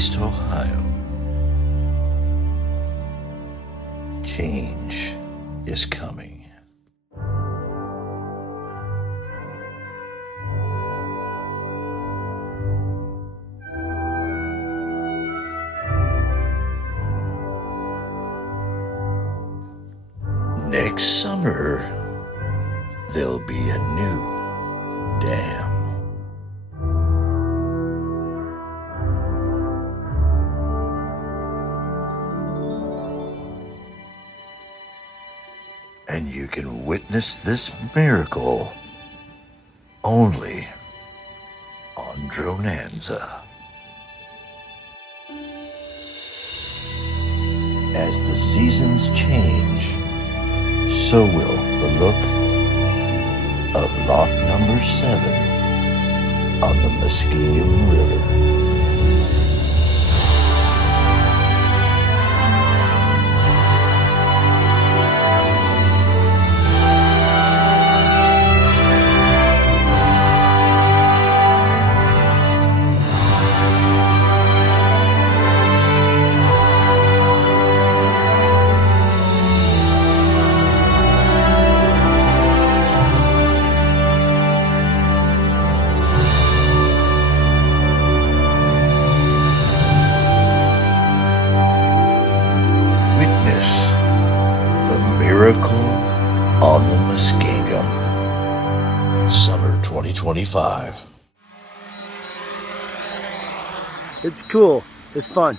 Northeast Ohio. Change is coming. Next summer, there'll be a new dam. And you can witness this miracle only on Dronanza. As the seasons change, so will the look of lot number 7 on the Muskingum River. Miracle on the Muskingum, Summer 2025. It's cool. It's fun.